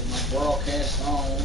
get my broadcast on.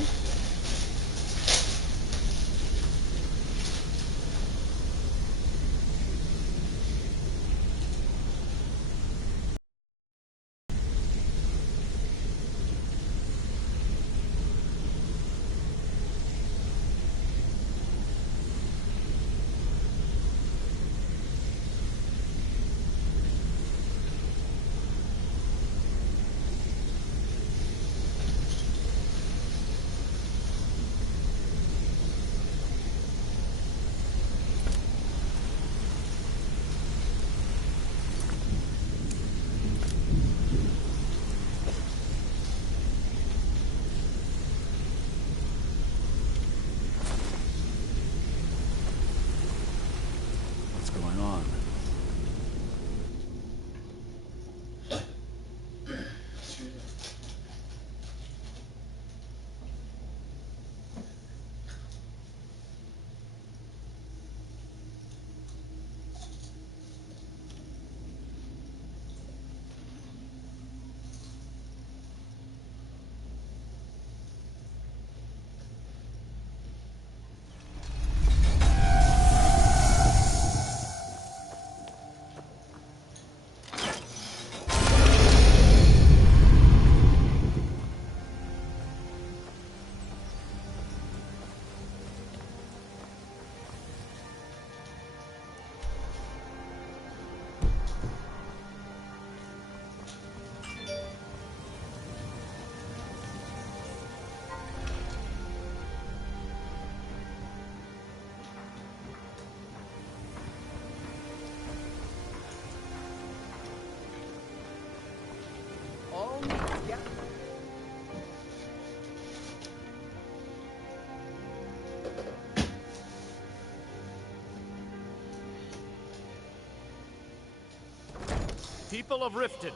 People of Riften,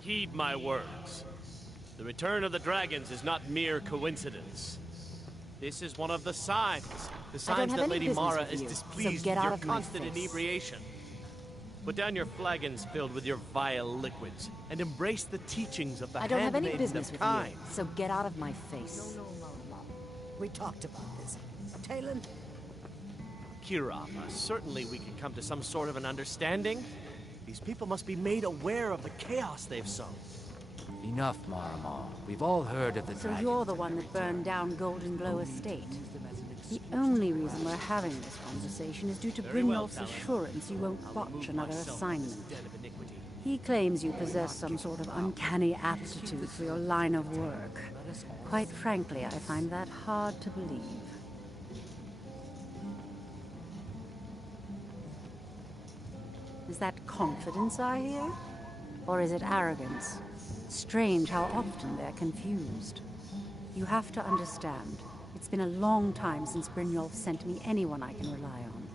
heed my words. The return of the dragons is not mere coincidence. This is one of the signs that Lady Mara is displeased with your constant inebriation. Put down your flagons filled with your vile liquids and embrace the teachings of the I don't have any handmaiden business of with time. you, so get out of my face. No. We talked about this. Talon? Kirava, certainly we can come to some sort of an understanding. These people must be made aware of the chaos they've sown. Enough, Marama. We've all heard of the So dragons. you're the one that burned down Golden Glow Estate. The only reason we're having this conversation is due to Brynjolf's assurance you won't botch another assignment. He claims you possess some sort of uncanny aptitude for your line of work. Quite frankly, I find that hard to believe. Is that confidence I hear? Or is it arrogance? Strange how often they're confused. You have to understand, it's been a long time since Brynjolf sent me anyone I can rely on.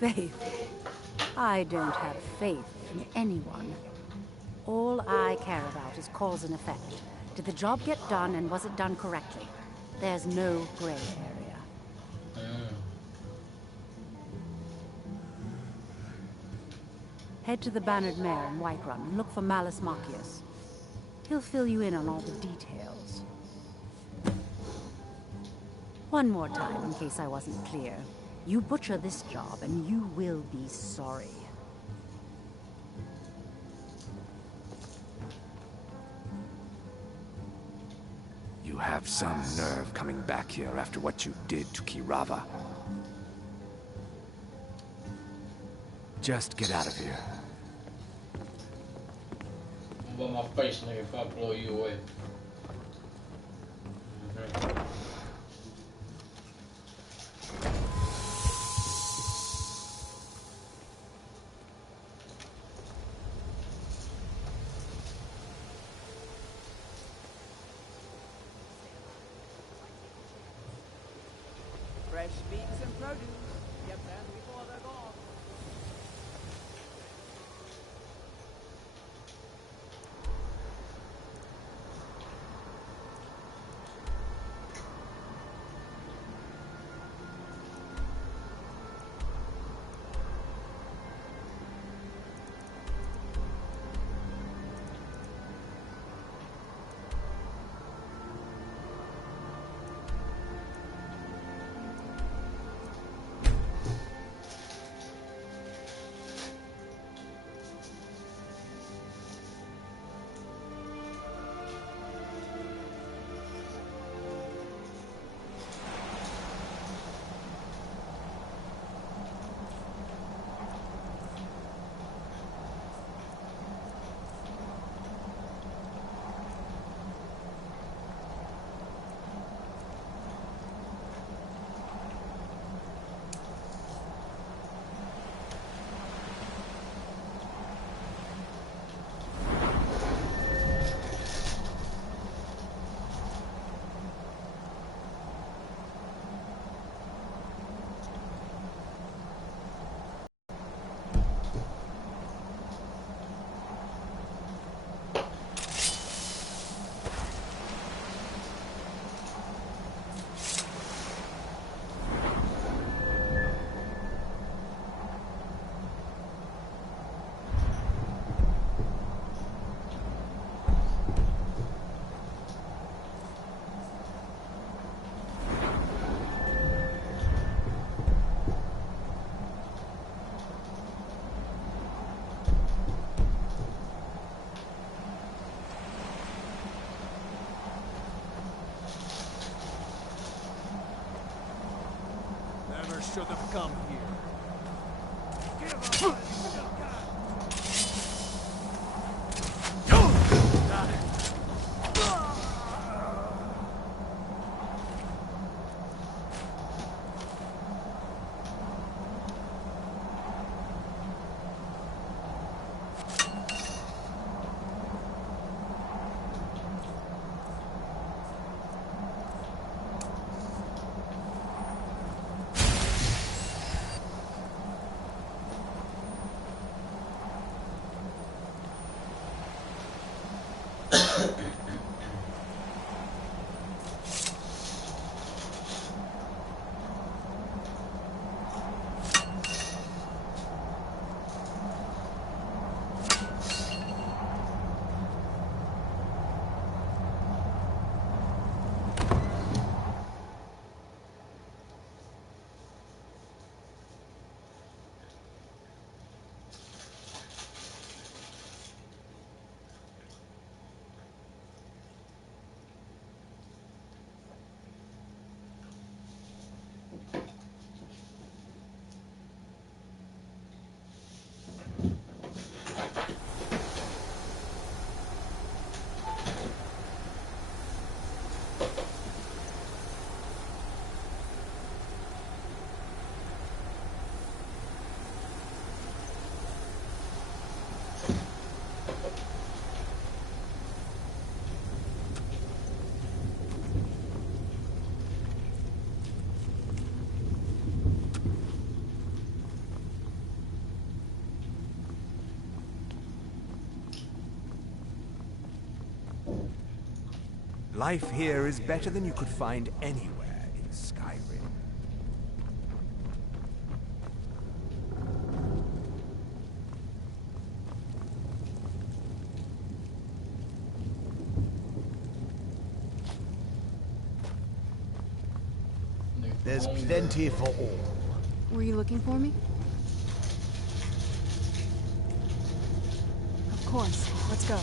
Faith? I don't have faith in anyone. All I care about is cause and effect. Did the job get done, and was it done correctly? There's no gray area. Head to the Bannered Mare in Whiterun and look for Malus Machius. He'll fill you in on all the details. One more time, in case I wasn't clear. You butcher this job, and you will be sorry. You have some nerve coming back here after what you did to Kirava. Just get out of here. What my face, nigga, if I blow you away. Fresh meats and produce. Get them before they're gone. should have come here. Life here is better than you could find anywhere in Skyrim. There's plenty for all. Were you looking for me? Of course. Let's go.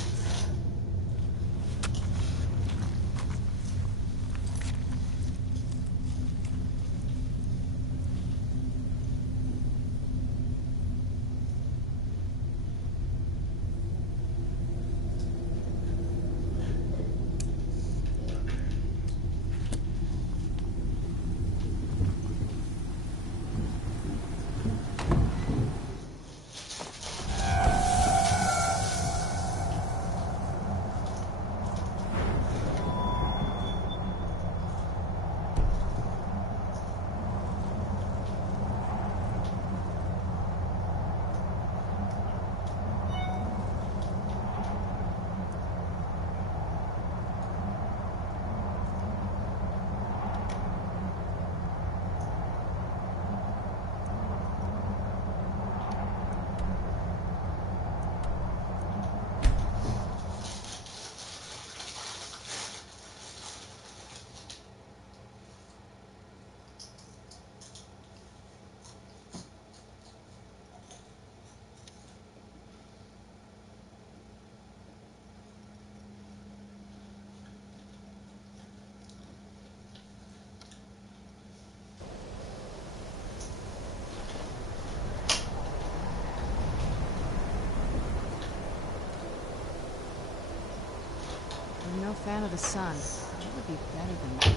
I'm no fan of the sun. It would be better than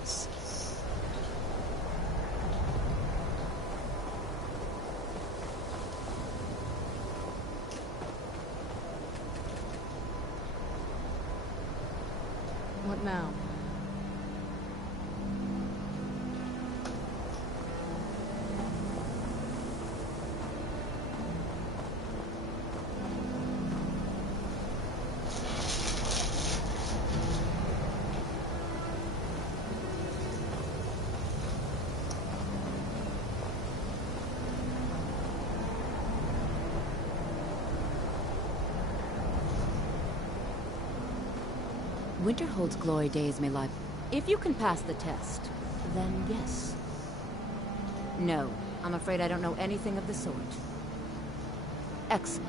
this. What now? Winterhold's glory days may lie. If you can pass the test, then yes. No, I'm afraid I don't know anything of the sort. Excellent.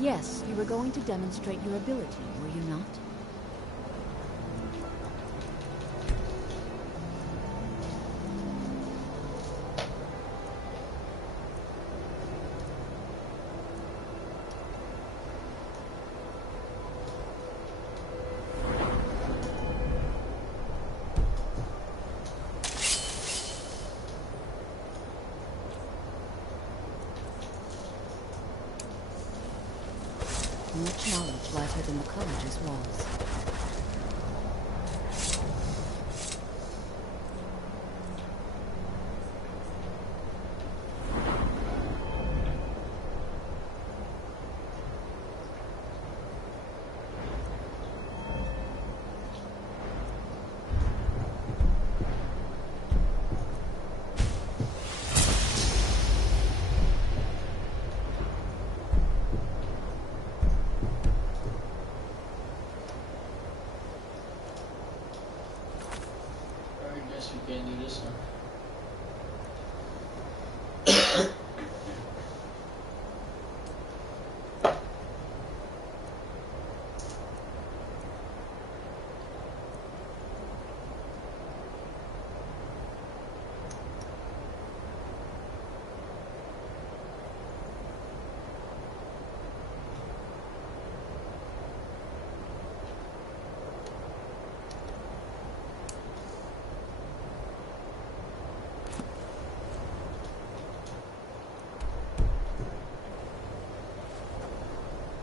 Yes, you were going to demonstrate your ability, were you not? Much knowledge lies within the college's walls. We can't do this one.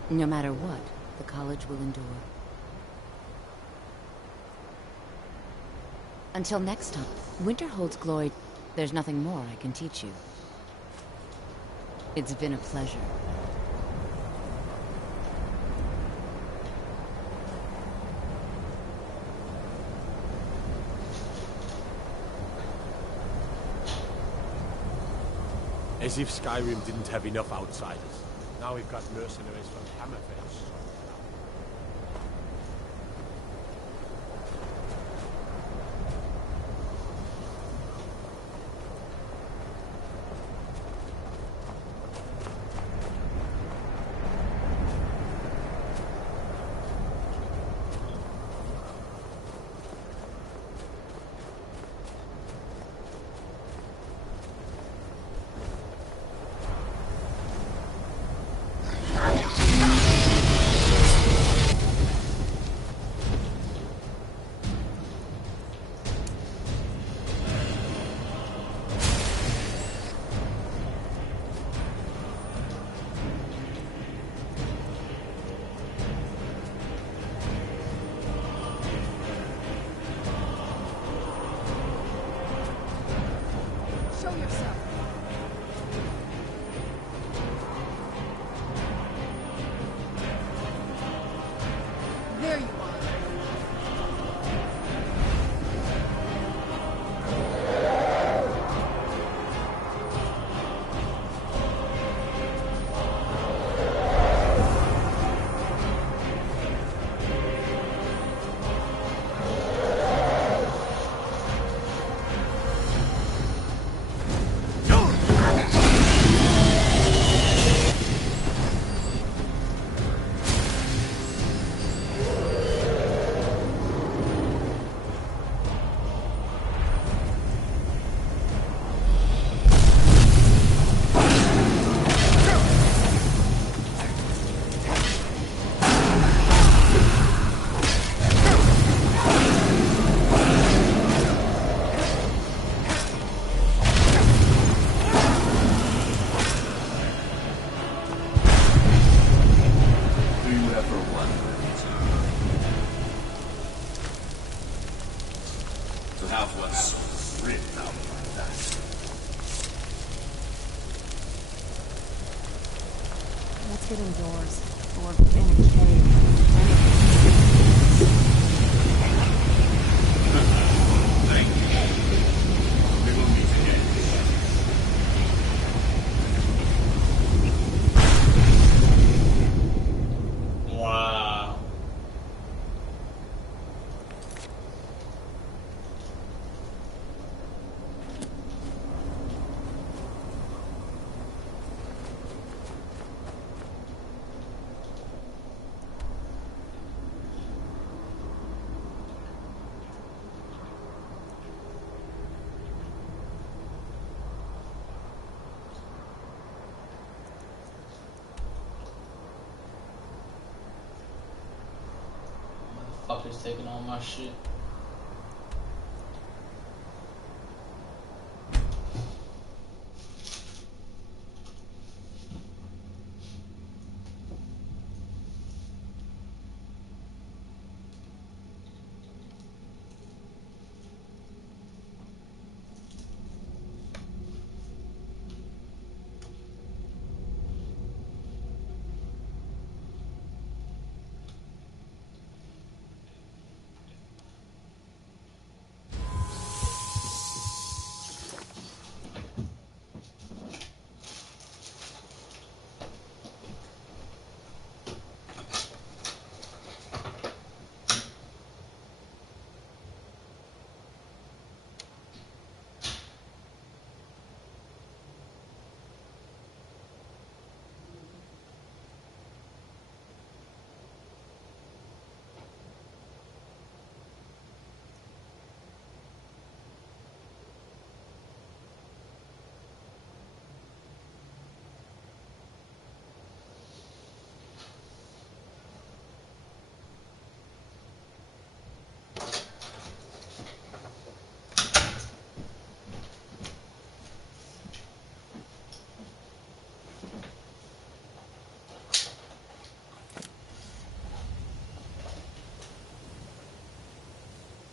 No matter what, the college will endure. Until next time, winter holds glory. There's nothing more I can teach you. It's been a pleasure. As if Skyrim didn't have enough outsiders. Now we've got mercenaries from Hammerfell. Let's get indoors. Or in a cave. Thank you. We will meet again. Wow. Motherfuckers taking all my shit.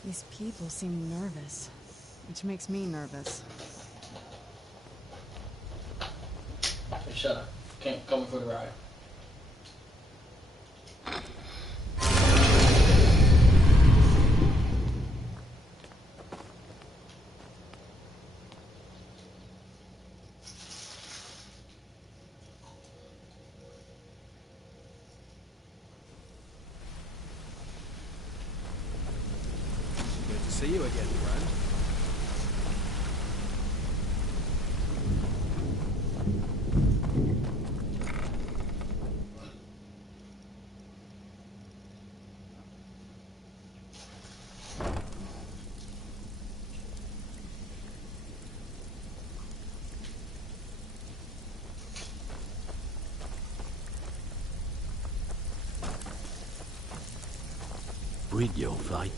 These people seem nervous, which makes me nervous. Hey, shut up. Can't come for the ride. Good to see you again, friend. Brilliant, right?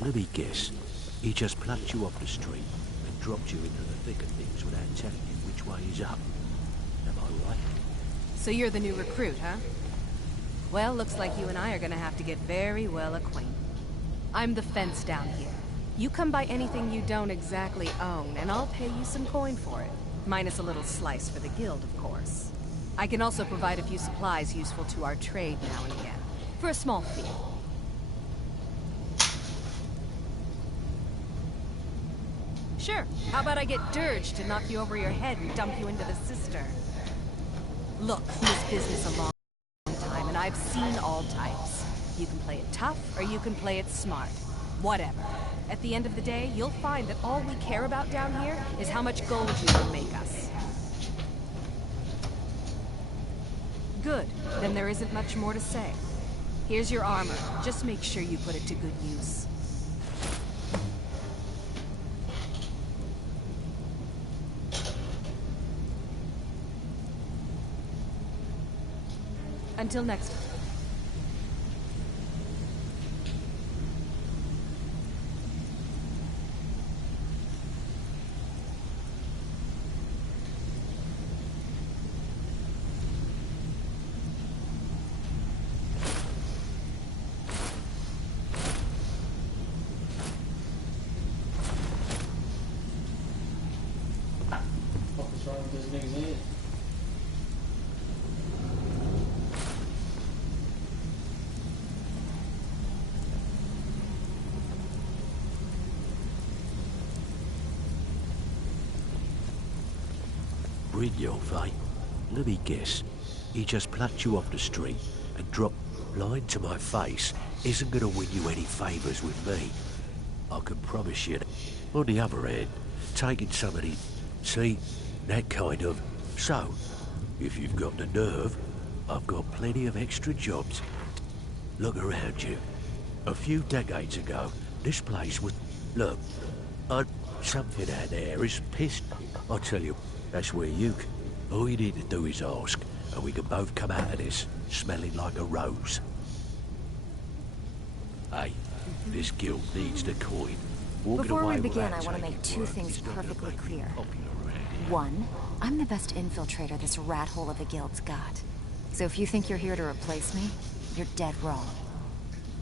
Let me guess. He just plucked you off the street and dropped you into the thick of things without telling you which way is up. Am I right? So you're the new recruit, huh? Well, looks like you and I are gonna have to get very well acquainted. I'm the fence down here. You come by anything you don't exactly own, and I'll pay you some coin for it. Minus a little slice for the guild, of course. I can also provide a few supplies useful to our trade now and again, for a small fee. Sure. How about I get Dirge to knock you over your head and dump you into the cistern? Look, this business a long time, and I've seen all types. You can play it tough, or you can play it smart. Whatever. At the end of the day, you'll find that all we care about down here is how much gold you can make us. Good. Then there isn't much more to say. Here's your armor. Just make sure you put it to good use. Until next time. What's wrong with this nigga's head? Brilliant, right? Let me guess. He just plucked you off the street and dropped lying to my face isn't gonna win you any favours with me. I can promise you that. On the other hand, taking somebody, see, that kind of... So, if you've got the nerve, I've got plenty of extra jobs. Look around you. A few decades ago, this place was... Look, something out there is pissed. I tell you, that's where you can... All you need to do is ask, and we can both come out of this smelling like a rose. Hey, this guild needs the coin. Before we begin, I want to make two things perfectly clear. One, I'm the best infiltrator this rat hole of a guild's got. So if you think you're here to replace me, you're dead wrong.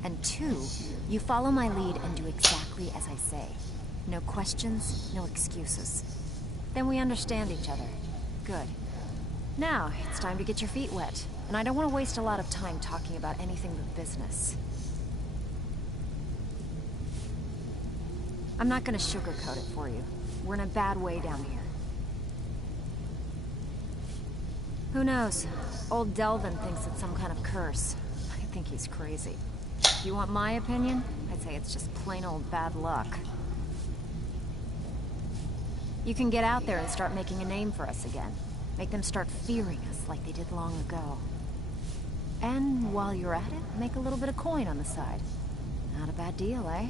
And two, you follow my lead and do exactly as I say. No questions, no excuses. Then we understand each other. Good. Now, it's time to get your feet wet. And I don't want to waste a lot of time talking about anything but business. I'm not gonna sugarcoat it for you. We're in a bad way down here. Who knows? Old Delvin thinks it's some kind of curse. I think he's crazy. If you want my opinion, I'd say it's just plain old bad luck. You can get out there and start making a name for us again. Make them start fearing us like they did long ago. And while you're at it, make a little bit of coin on the side. Not a bad deal, eh?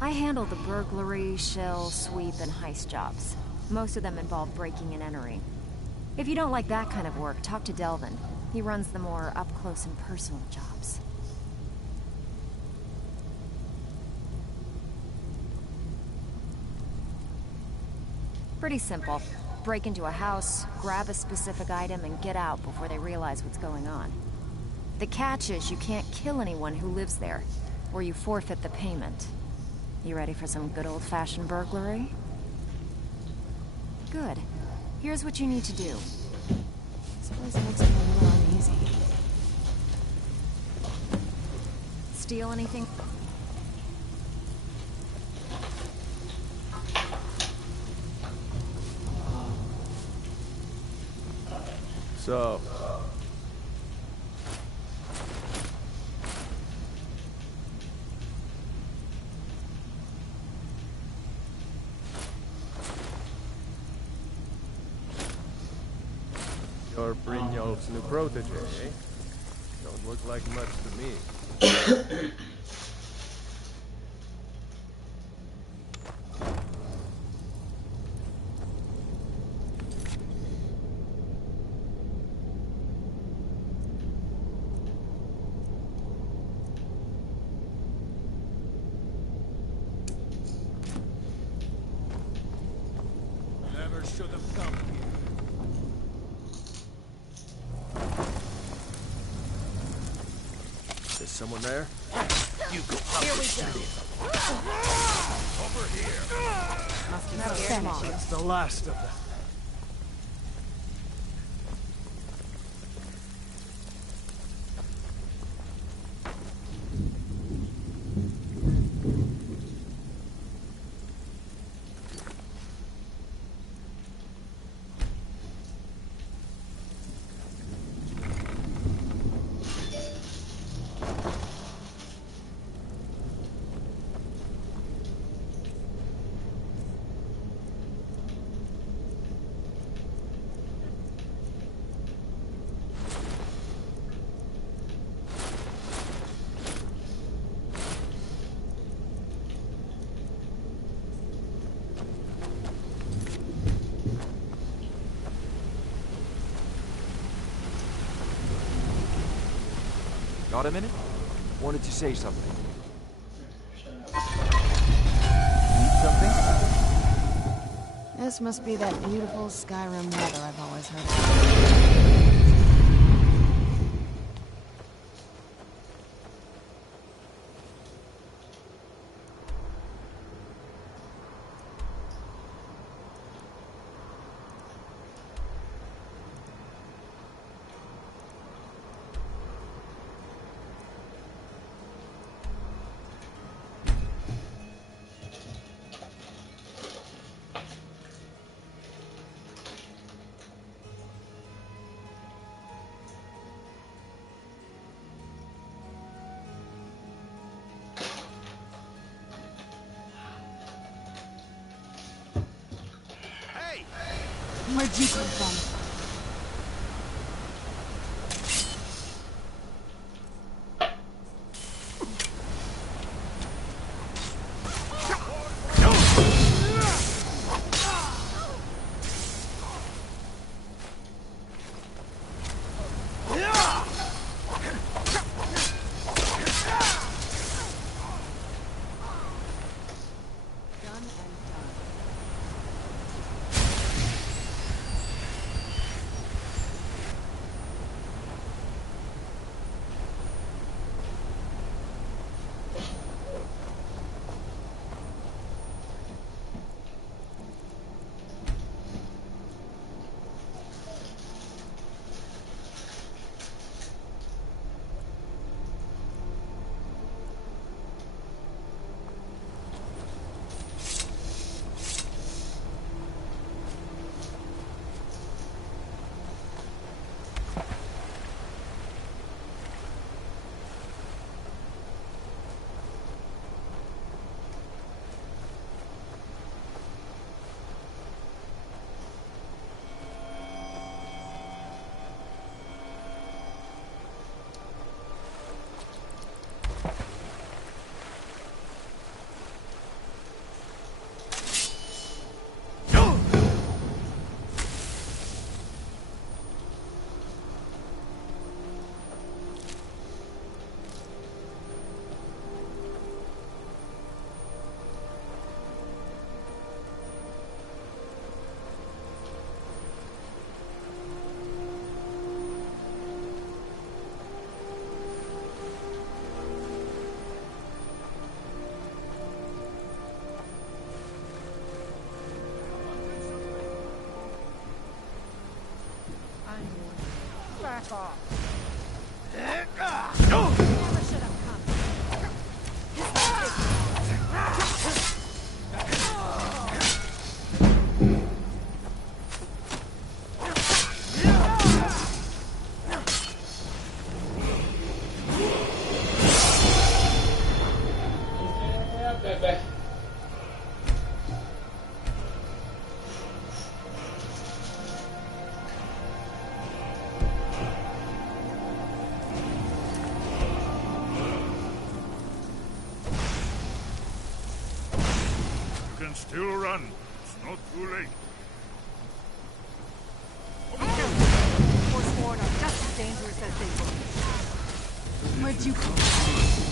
I handle the burglary, shell, sweep, and heist jobs. Most of them involve breaking and entering. If you don't like that kind of work, talk to Delvin. He runs the more up-close and personal jobs. Pretty simple. Break into a house, grab a specific item, and get out before they realize what's going on. The catch is you can't kill anyone who lives there, or you forfeit the payment. You ready for some good old-fashioned burglary? Good. Here's what you need to do. This place makes me a little uneasy. Steal anything? So... You're Brynjolf's new protege, eh? Don't look like much to me. Never should have come here. Is someone there? You go. Here we go. Over here. Must have scared them all. That's the last of them. Got a minute? Wanted to say something. Need something? This must be that beautiful Skyrim weather I've always heard of. Where'd you come from? Fuck off. Never should have come. You can still run. It's not too late. Forsworn are just as dangerous as they were. Where'd you come from?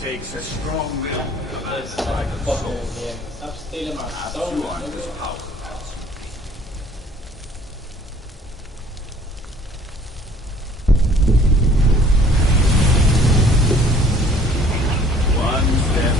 Takes a strong will to It's like fucking yeah. Stop stealing my soul. you on this power. One step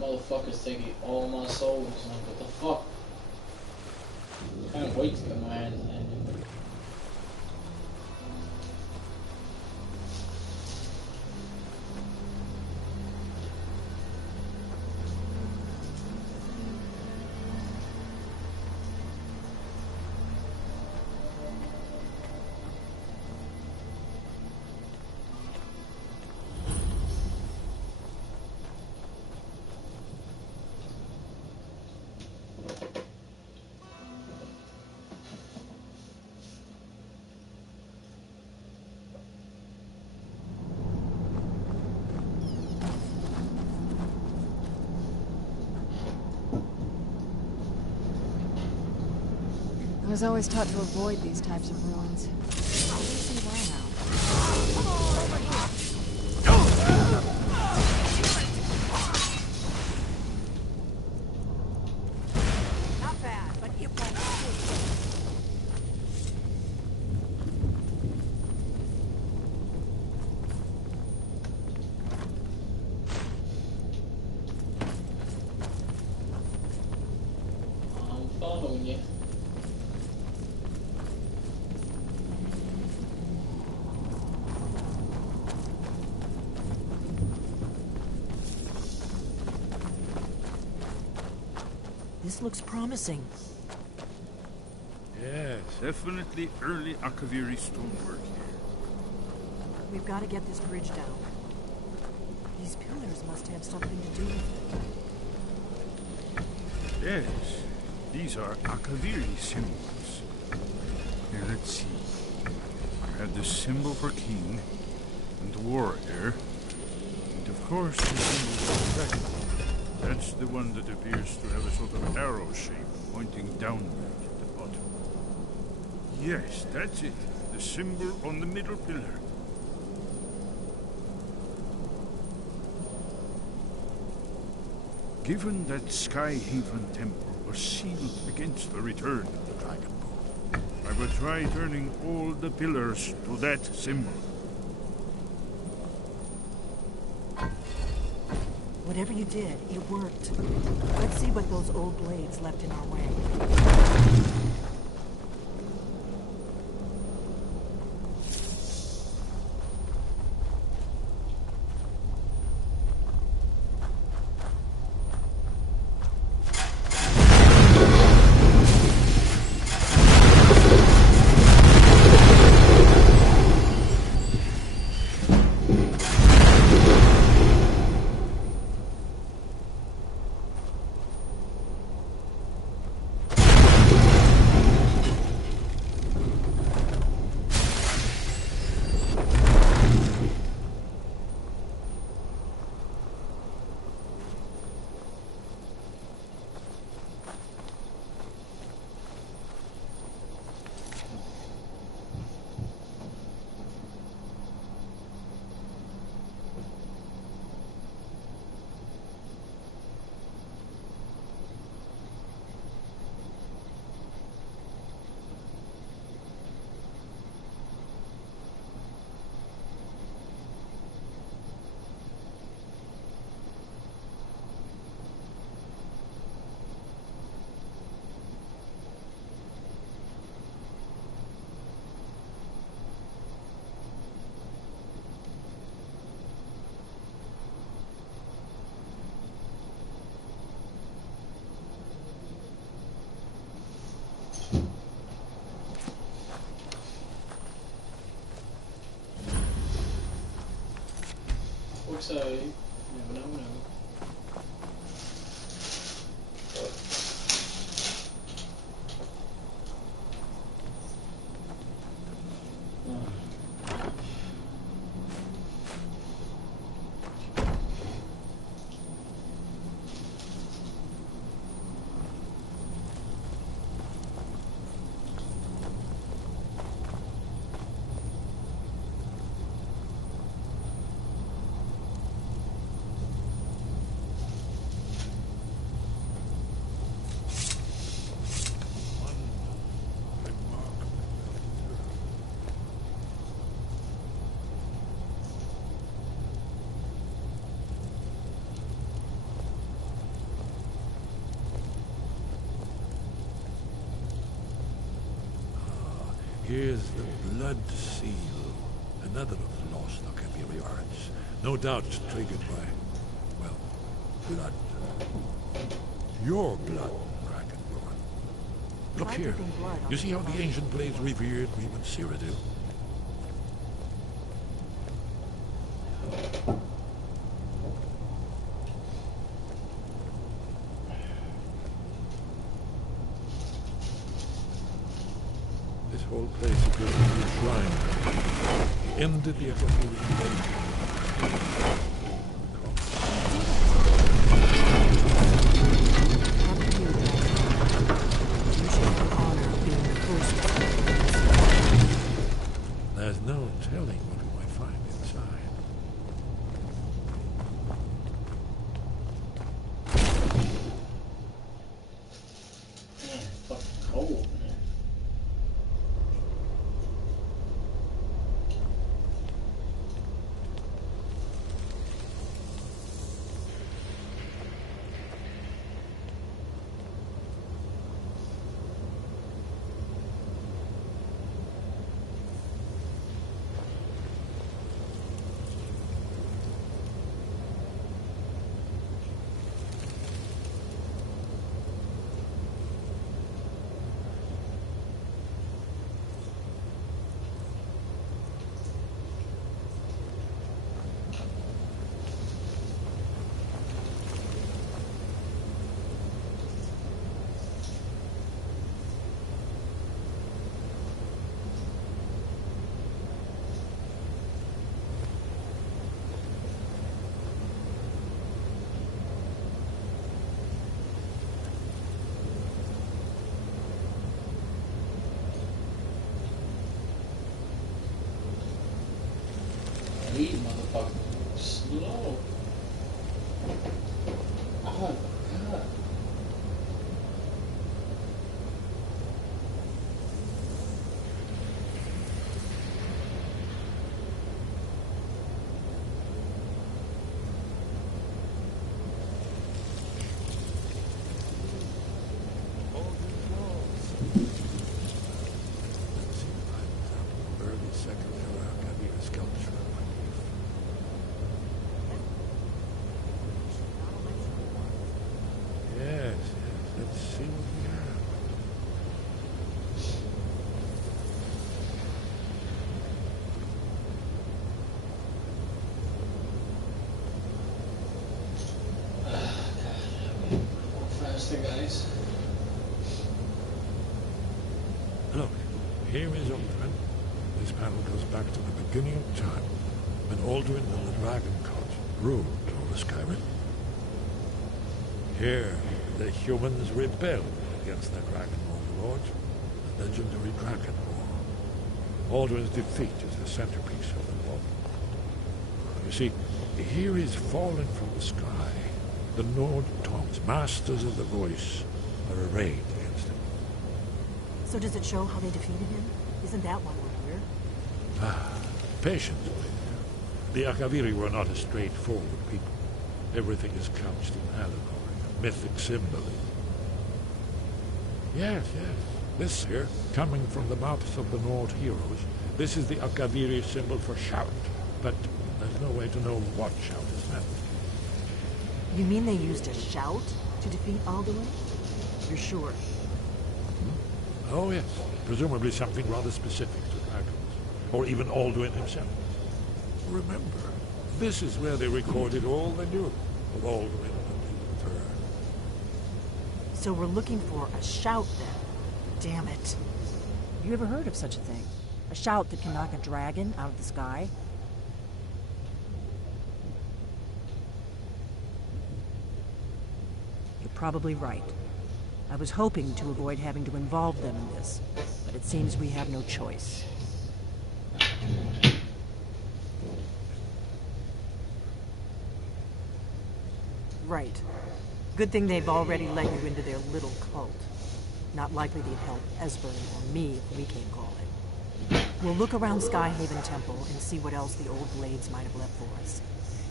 Motherfuckers taking all my souls. Like, what the fuck? I can't wait to get my hands on it. I was always taught to avoid these types of ruins. I see why now. Not bad, but you won't. I'm following you. This looks promising. Yes, definitely early Akaviri stonework here. We've got to get this bridge down. These pillars must have something to do with it. Yes, these are Akaviri symbols. Here, let's see. I have the symbol for king, and warrior, and of course the symbol for dragon. That's the one that appears to have a sort of arrow shape pointing downward at the bottom. Yes, that's it. The symbol on the middle pillar. Given that Skyhaven Temple was sealed against the return of the Dragon Boat, I will try turning all the pillars to that symbol. Whatever you did, it worked. Let's see what those old blades left in our way. so. You never know. Here's the blood seal. Another of lost Akaviri arts. No doubt triggered by, well, blood. Your blood, Dragonborn. Look here. You see how the ancient blades revered me when Cyrodiil? This whole place appears to be a shrine. Ended the Akaviri blade. There's no telling what we might find inside. Man, it's fucking cold, man. These motherfuckers slow. Oh god. Early second era Akaviri sculpture. Yes, let's see what we have. Faster, guys. Look, here is Alduin. This panel goes back to the beginning of time, when Alduin and the Dragon Cult ruled over Skyrim. Here, the humans rebelled against their dragon overlords, the legendary Dragon War. Alduin's defeat is the centerpiece of the war. You see, here is fallen from the sky. The Nord Tongs, masters of the voice, are arrayed against him. So does it show how they defeated him? Isn't that why we're here? Ah, patience, the Akaviri were not a straightforward people. Everything is couched in allegory, mythic symbolism. Yes, yes. This here, coming from the mouths of the Nord heroes, this is the Akaviri symbol for shout. But there's no way to know what shout is meant. You mean they used a shout to defeat Alduin? You're sure? Oh, yes. Presumably something rather specific to dragons. Or even Alduin himself. Remember, This is where they recorded all the news of Alduin and his return. So we're looking for a shout then. Damn it. Have you ever heard of such a thing? A shout that can knock a dragon out of the sky? You're probably right. I was hoping to avoid having to involve them in this, but it seems we have no choice. Right. Good thing they've already let you into their little cult. Not likely they'd help Esbern or me if we came calling. We'll look around Skyhaven Temple and see what else the old blades might have left for us.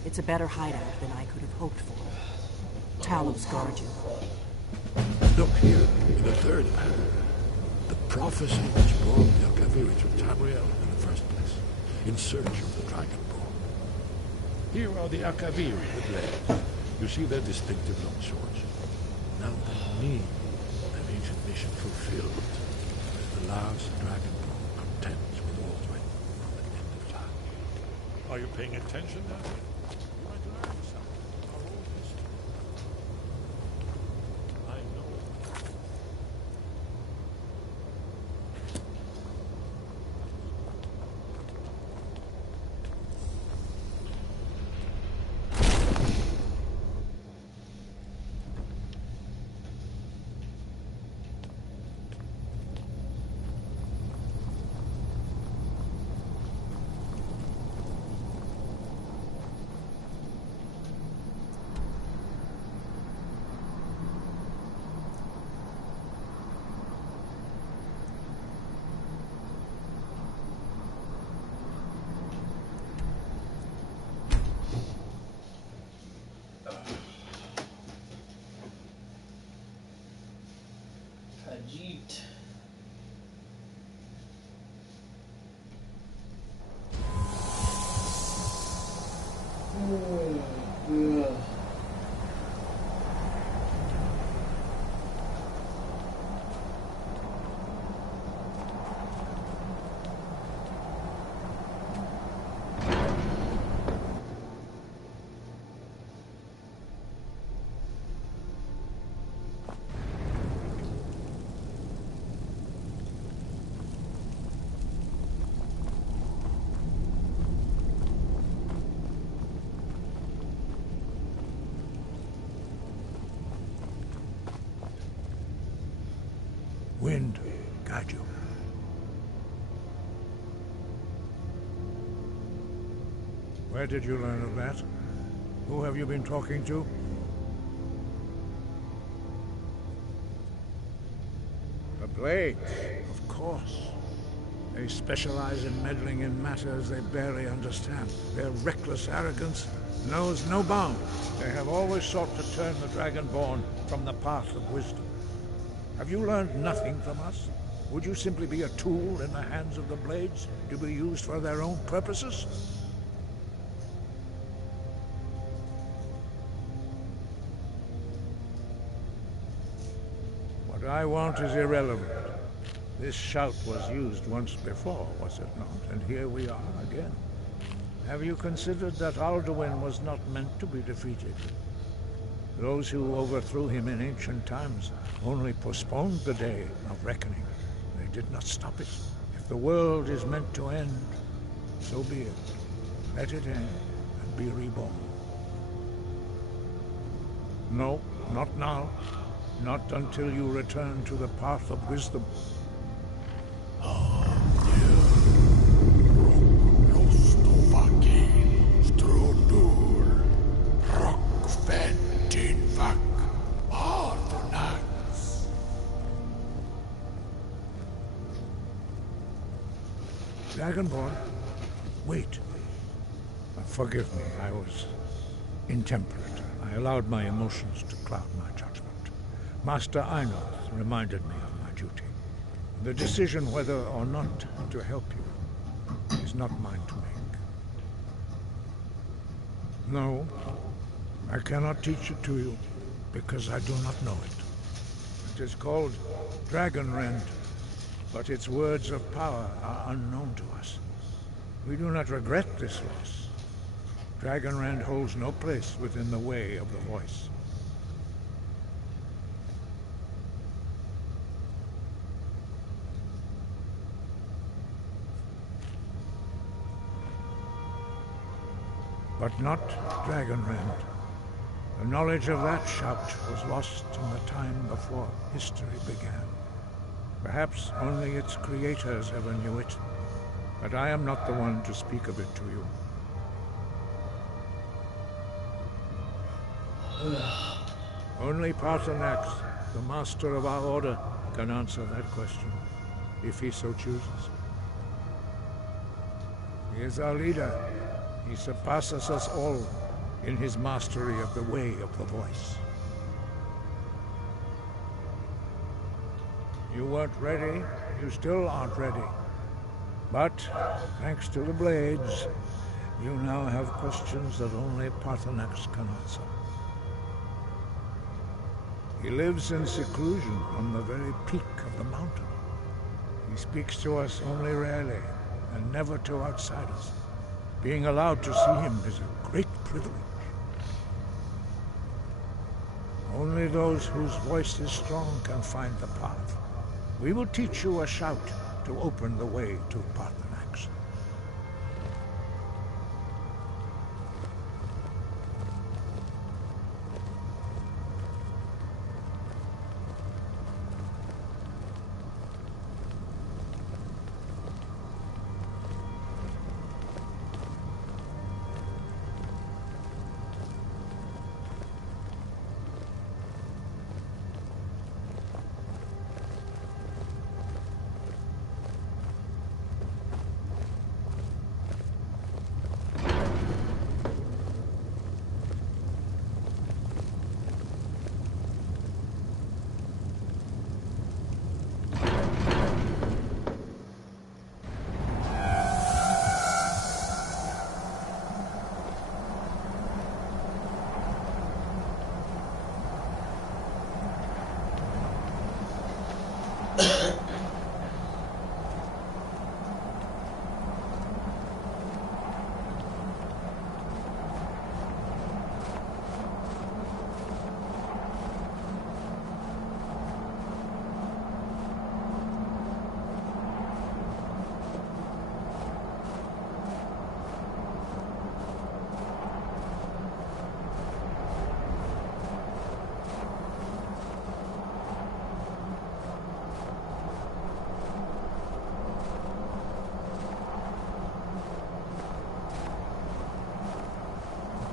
It's a better hideout than I could have hoped for. Talos guard you. Look here, in the third panel. The prophecy which brought the Alkaviri to Tamriel in the first place, in search of the Dragon Ball. Here are the Alkaviri with blades. You see their distinctive long swords. Now they need an ancient mission fulfilled, as the last Dragon Ball contends with Alduin on the end of time. Are you paying attention now? You might learn something from our old history. I know. Ajit. Oh, God. Wind, guide you. Where did you learn of that? Who have you been talking to? The Blades, of course. They specialize in meddling in matters they barely understand. Their reckless arrogance knows no bounds. They have always sought to turn the Dragonborn from the path of wisdom. Have you learned nothing from us? Would you simply be a tool in the hands of the Blades to be used for their own purposes? What I want is irrelevant. This shout was used once before, was it not? And here we are again. Have you considered that Alduin was not meant to be defeated? Those who overthrew him in ancient times only postponed the day of reckoning. They did not stop it. If the world is meant to end, so be it. Let it end and be reborn. No, not now. Not until you return to the path of wisdom. Dragonborn, wait. Forgive me, I was intemperate. I allowed my emotions to cloud my judgment. Master Einoth reminded me of my duty. The decision whether or not to help you is not mine to make. No, I cannot teach it to you because I do not know it. It is called Dragonrend, but its words of power are unknown to us. We do not regret this loss, Dragonrend holds no place within the way of the voice. But not Dragonrend. The knowledge of that shout was lost in the time before history began. Perhaps only its creators ever knew it, but I am not the one to speak of it to you. Only Paarthurnax, the master of our order, can answer that question, if he so chooses. He is our leader. He surpasses us all in his mastery of the way of the voice. You weren't ready. You still aren't ready. But, thanks to the blades, you now have questions that only Paarthurnax can answer. He lives in seclusion on the very peak of the mountain. He speaks to us only rarely, and never to outsiders. Being allowed to see him is a great privilege. Only those whose voice is strong can find the path. We will teach you a shout to open the way to Paarthurnax.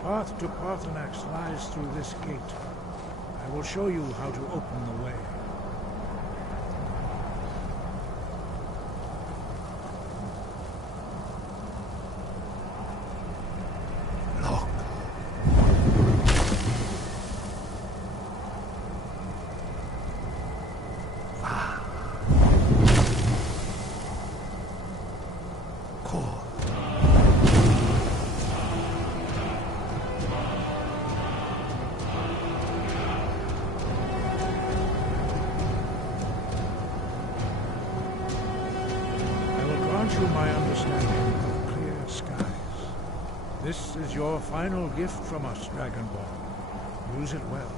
The path to Paarthurnax lies through this gate. I will show you how to open the way. My understanding of clear skies. This is your final gift from us, Dragonborn. Use it well.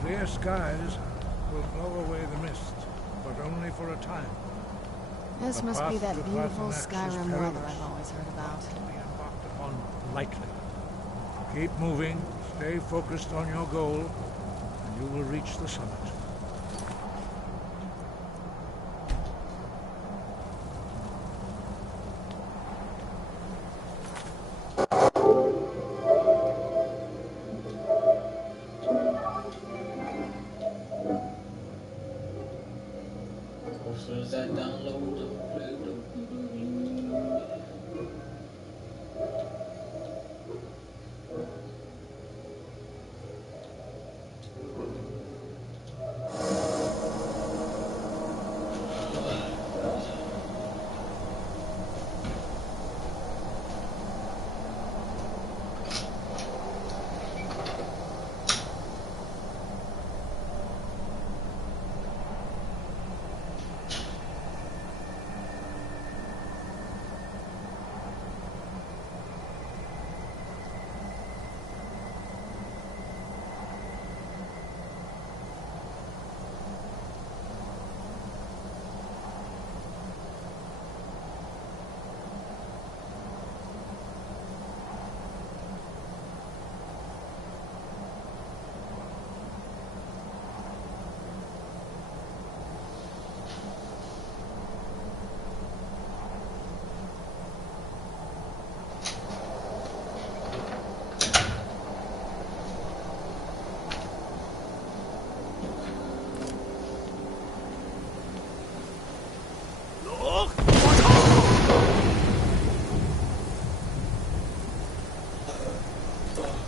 Clear skies will blow away the mist, but only for a time. This The must be path that to beautiful Paarthurnax is Skyrim weather perilous. I've always heard about. Be embarked upon lightly. Keep moving, stay focused on your goal, and you will reach the summit. So does that download the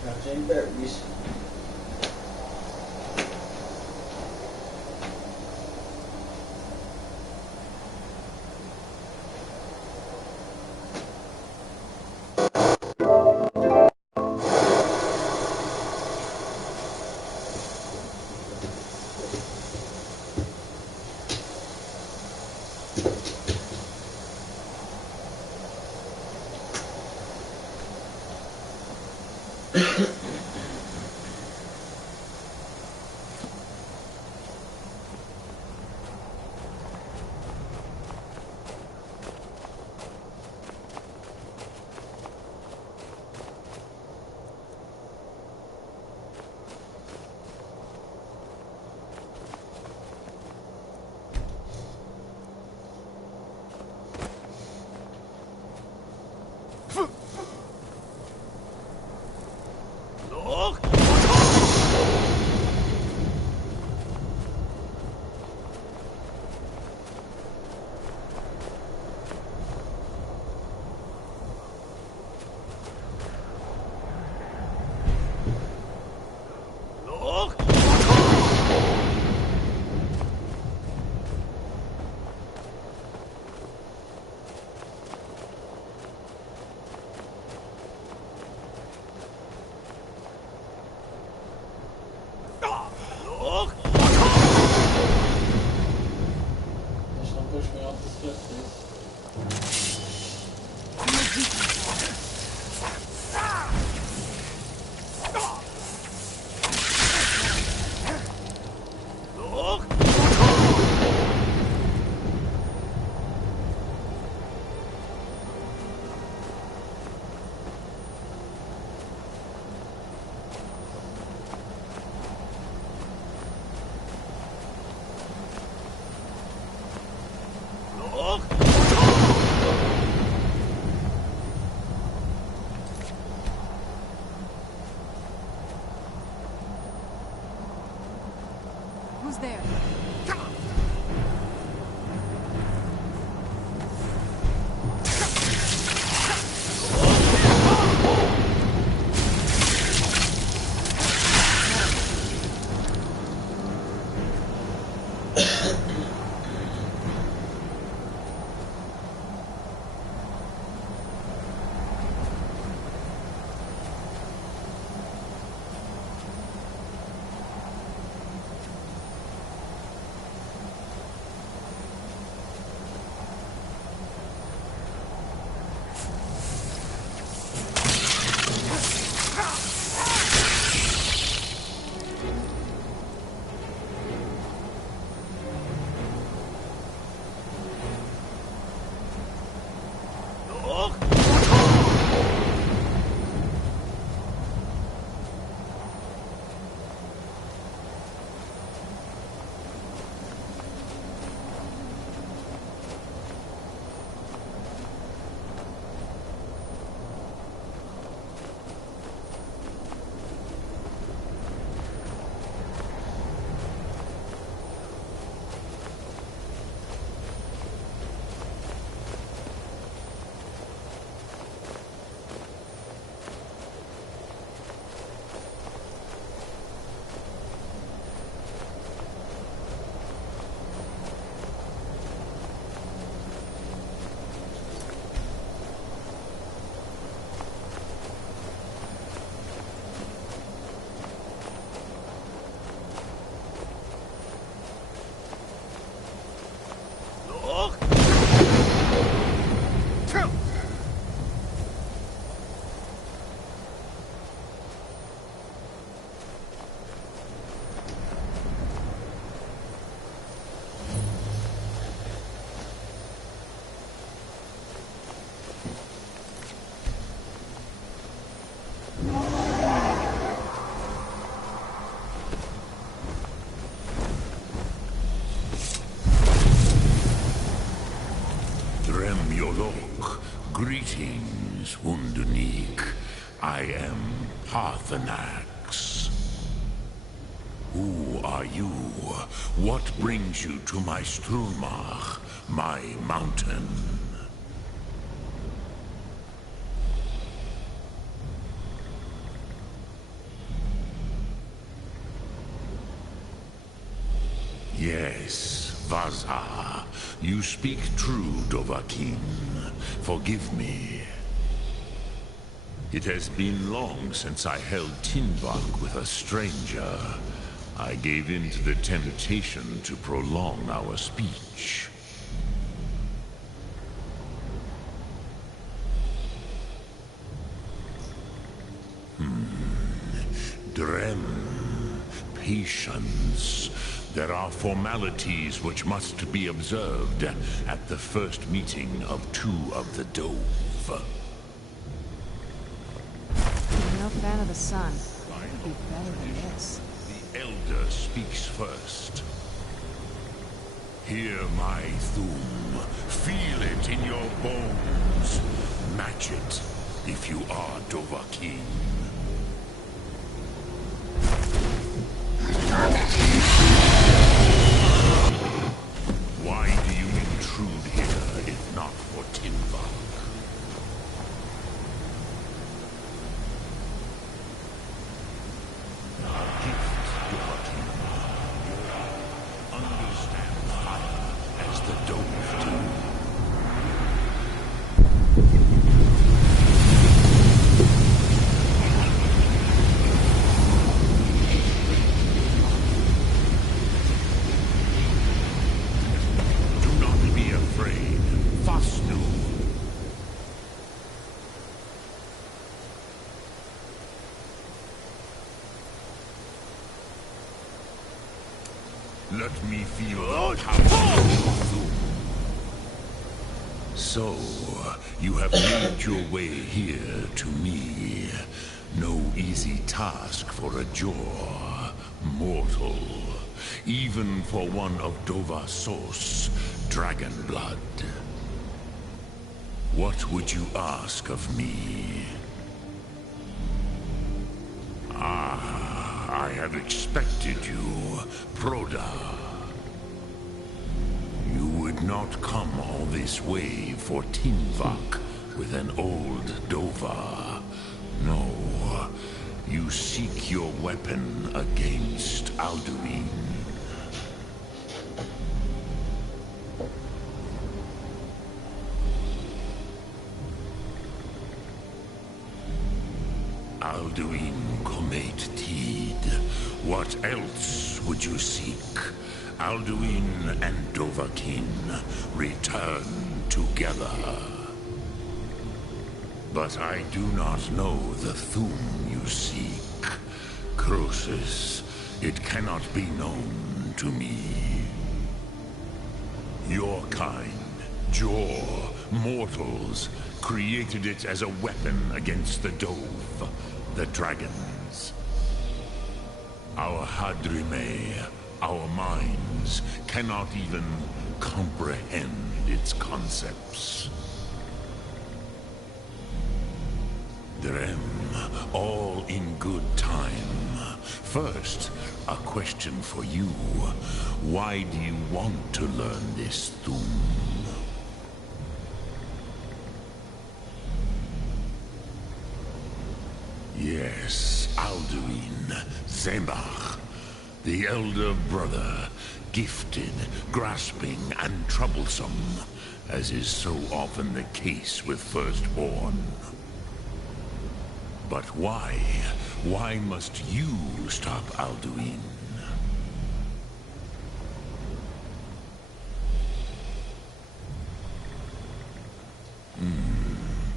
Got any berries. Who's there? Greetings, Undunique. I am Parthenax. Who are you? What brings you to my Strunmach, my mountain? Vaza, you speak true, Dovahkiin. Forgive me. It has been long since I held Tinvak with a stranger. I gave in to the temptation to prolong our speech. Drem. Patience. There are formalities which must be observed at the first meeting of two of the Dove. I'm no fan of the sun. It could be better than this. The Elder speaks first. Hear my Thum. Feel it in your bones. Match it if you are Dovahkiin. Why do you intrude here if not for Tinvak? A gift, Dovahkiin. Understand fire as the Dove do. Let me feel the power of your Thum. So, you have made your way here to me. No easy task for a Jor, mortal. Even for one of Dovahsos, dragon blood. What would you ask of me? I have expected you, Proda. You would not come all this way for Tinvak with an old Dova. No, you seek your weapon against Alduin. Alduin Comet Tid. What else would you seek? Alduin and Dovahkiin return together. But I do not know the Thum you seek. Croesus, it cannot be known to me. Your kind, Jor, mortals, created it as a weapon against the Dove, the dragons. Our Hadrime, our minds, cannot even comprehend its concepts. Drem, all in good time. First, a question for you. Why do you want to learn this Thum? Yes, Alduin, Zemach, the elder brother, gifted, grasping, and troublesome, as is so often the case with Firstborn. But why? Why must you stop Alduin?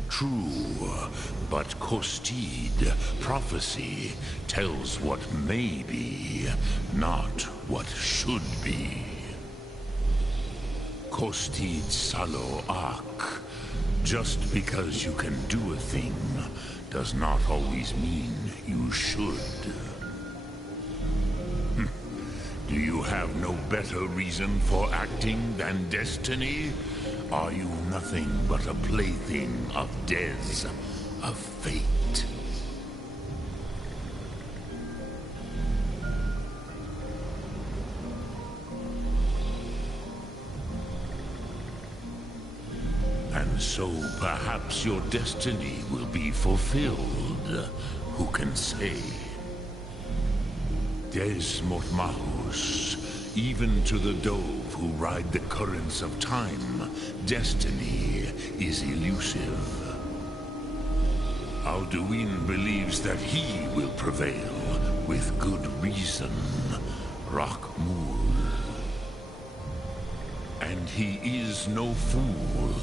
True, but Kostid, prophecy, tells what may be, not what should be. Kostid Salo Ak. Just because you can do a thing does not always mean you should. Do you have no better reason for acting than destiny? Are you nothing but a plaything of Dez, of fate? And so perhaps your destiny will be fulfilled. Who can say? Des Motmahus, Even to the dove who ride the currents of time, destiny is elusive. Alduin believes that he will prevail, with good reason. Rakmul. And he is no fool,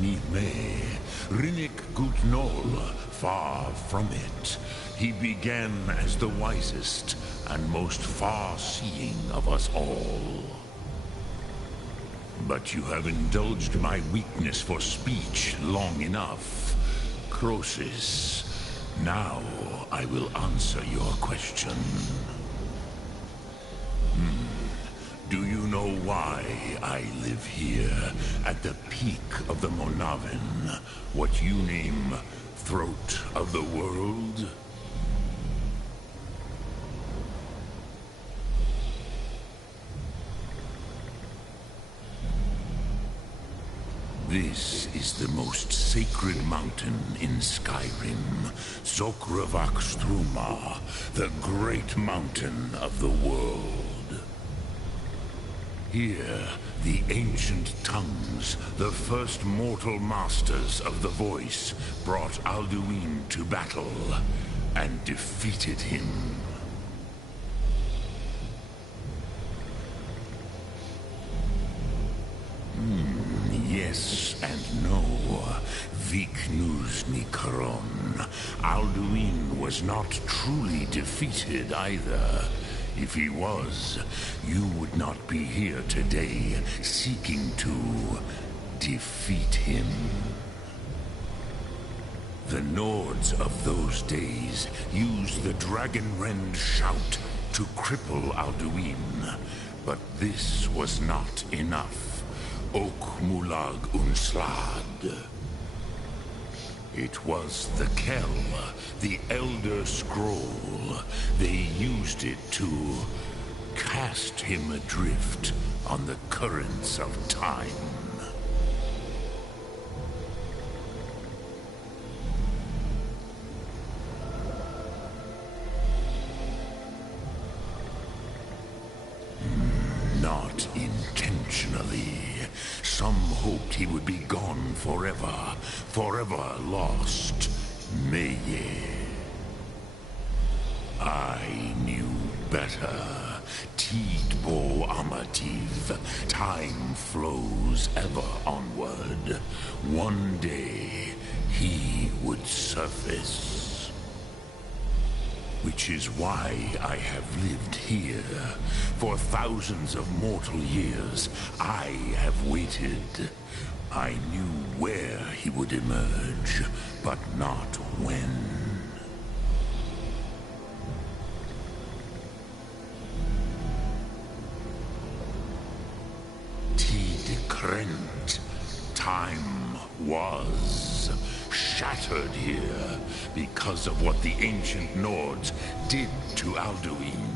Nime. Rinnik Gutnol, far from it. He began as the wisest and most far-seeing of us all. But you have indulged my weakness for speech long enough. Croesus, now I will answer your question. Do you know why I live here, at the peak of the Monavin, what you name Throat of the World? This is the most sacred mountain in Skyrim, Zokravak Struma, the great mountain of the world. Here, the ancient tongues, the first mortal masters of the voice, brought Alduin to battle and defeated him. Yes and no. Viknus Nikaron. Alduin was not truly defeated either. If he was, you would not be here today seeking to defeat him. The Nords of those days used the Dragonrend shout to cripple Alduin, but this was not enough. Ok Mulag Unslad. It was the Kell, the Elder Scroll. They used it to cast him adrift on the currents of time. Not intentionally. Some hoped he would be gone forever, forever lost. Meye. I knew better. Tidbo Amativ. Time flows ever onward. One day, he would surface. Which is why I have lived here. For thousands of mortal years, I have waited. I knew where he would emerge, but not when. Tidkrent. Time was shattered here because of what the ancient Nords did to Alduin.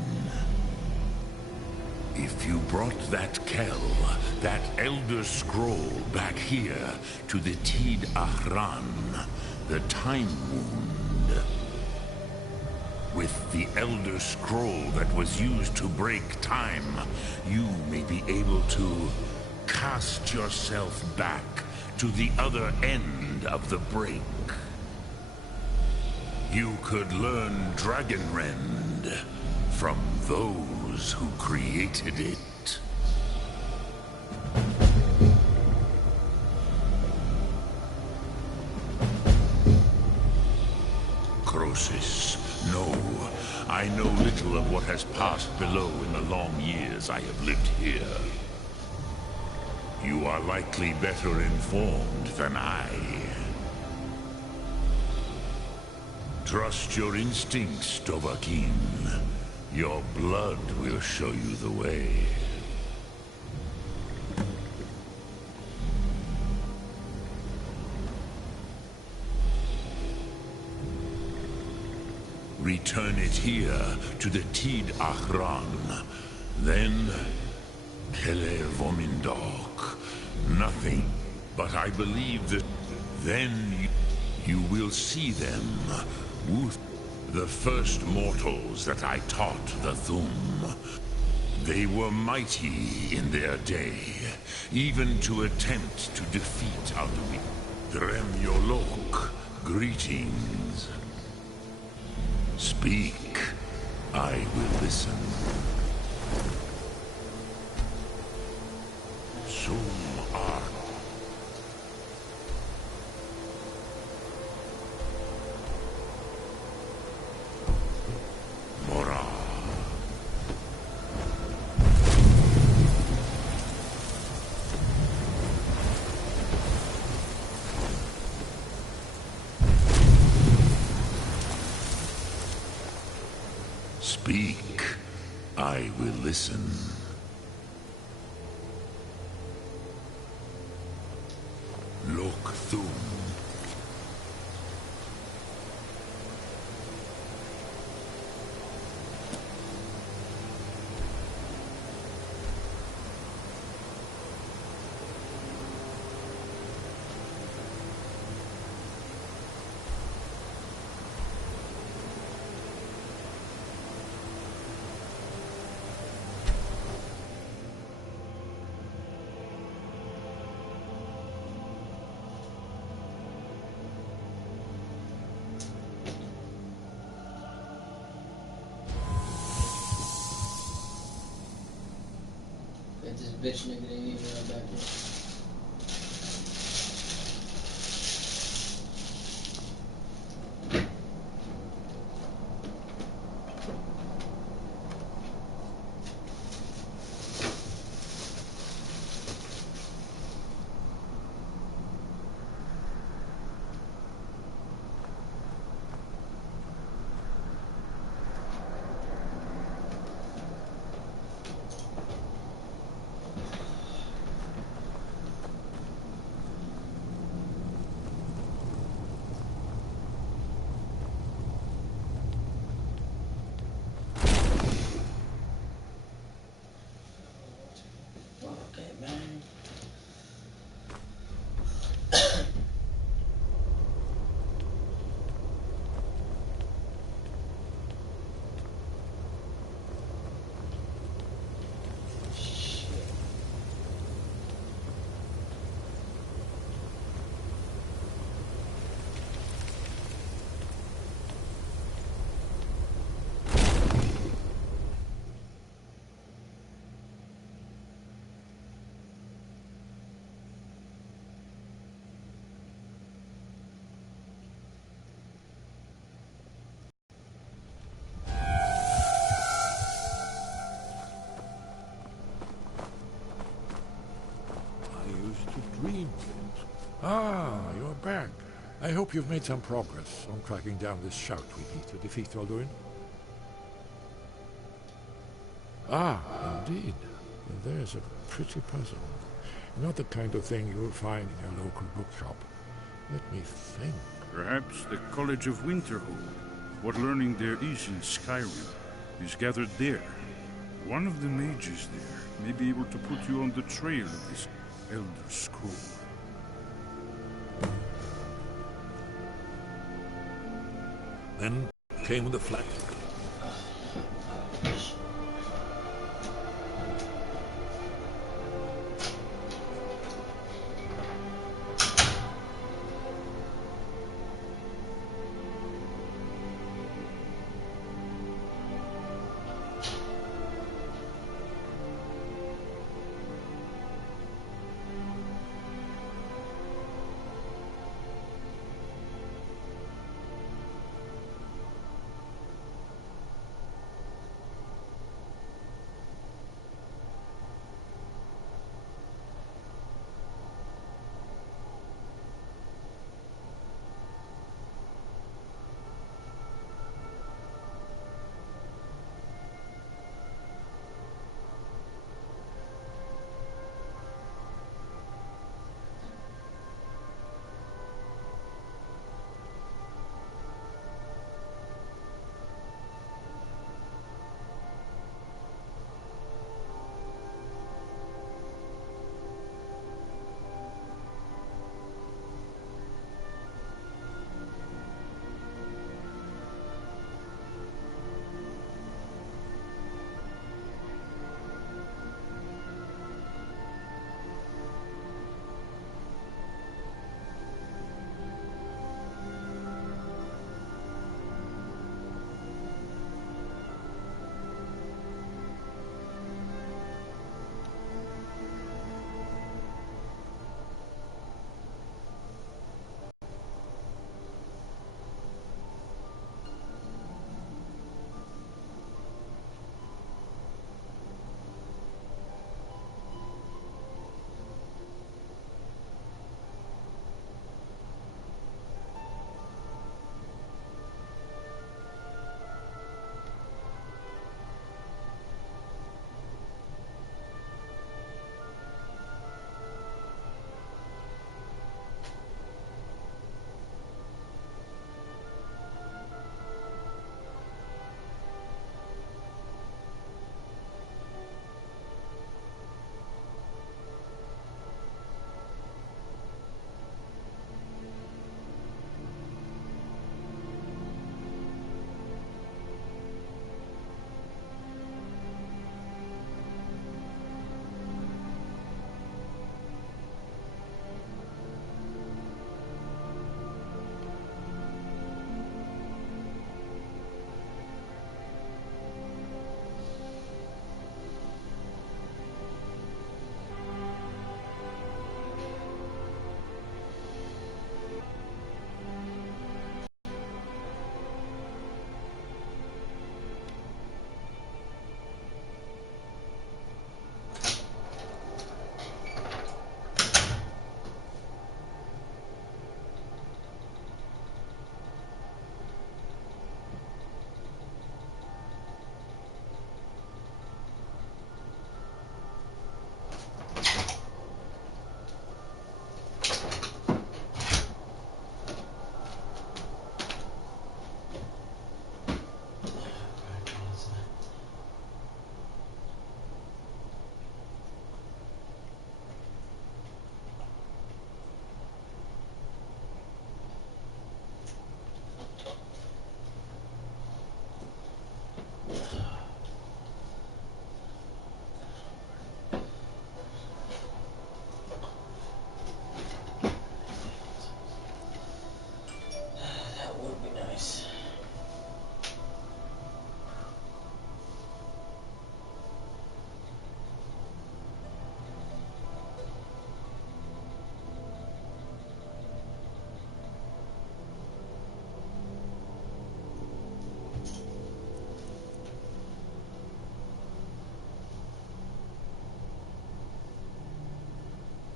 If you brought that Kell, that Elder Scroll back here to the Tid Ahran, the Time Wound, with the Elder Scroll that was used to break time, you may be able to cast yourself back to the other end of the break. You could learn Dragonrend from those who created it. Croesus, no. I know little of what has passed below in the long years I have lived here. You are likely better informed than I. Trust your instincts, Dovahkiin. Your blood will show you the way. Return it here to the Tid Ahran. Then Kele Vomindok. Nothing. But I believe that then you will see them. The first mortals that I taught the Thum. They were mighty in their day, even to attempt to defeat Alduin. Dremyolok, greetings. Speak, I will listen. Sum art. Mora. Speak, I will listen. Look through. This bitch nigga didn't even run back in. Ah, you're back. I hope you've made some progress on tracking down this shout we need to defeat Alduin. Ah, indeed. There's a pretty puzzle. Not the kind of thing you'll find in your local bookshop. Let me think. Perhaps the College of Winterhold. What learning there is in Skyrim is gathered there. One of the mages there may be able to put you on the trail of this Elder Scroll. Then came the flat.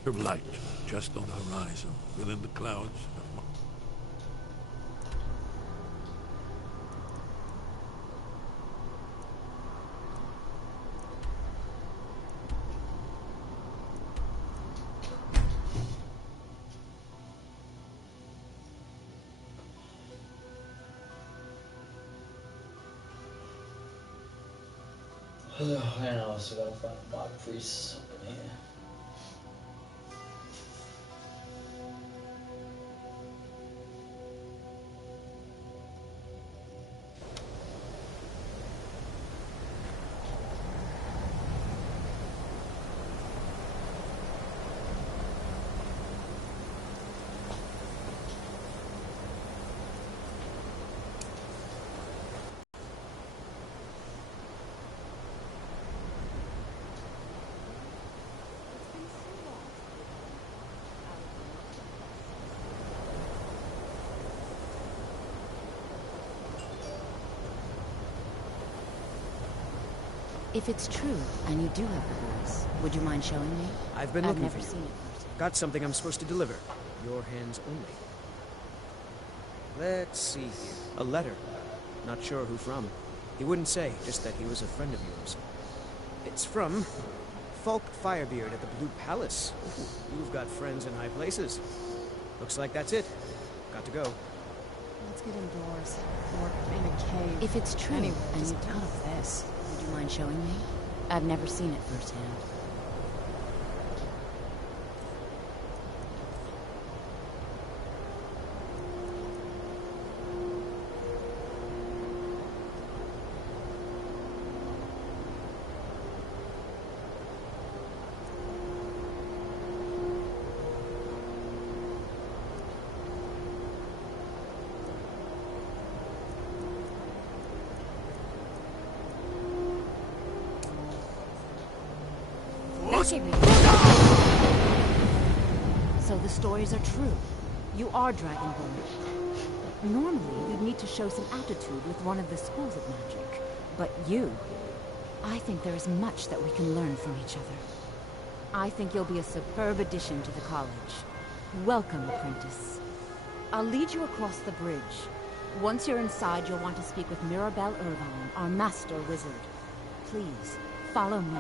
of light just on the horizon, within the clouds. I know, so I gotta find a bog priest up in here. If it's true, and you do have the voice, would you mind showing me? I've been I've looking never for you. seen it first. Got something I'm supposed to deliver. Your hands only. Let's see here. A letter. Not sure who from. He wouldn't say, just that he was a friend of yours. It's from Falk Firebeard at the Blue Palace. Ooh, you've got friends in high places. Looks like that's it. Got to go. Let's get indoors. Or in a cave. If it's true, Anyway, and just you out of this. would you mind showing me? I've never seen it firsthand. So the stories are true. You are Dragonborn. Normally, you'd need to show some aptitude with one of the schools of magic. But you... I think there is much that we can learn from each other. I think you'll be a superb addition to the college. Welcome, apprentice. I'll lead you across the bridge. Once you're inside, you'll want to speak with Mirabelle Irvine, our master wizard. Please, follow me.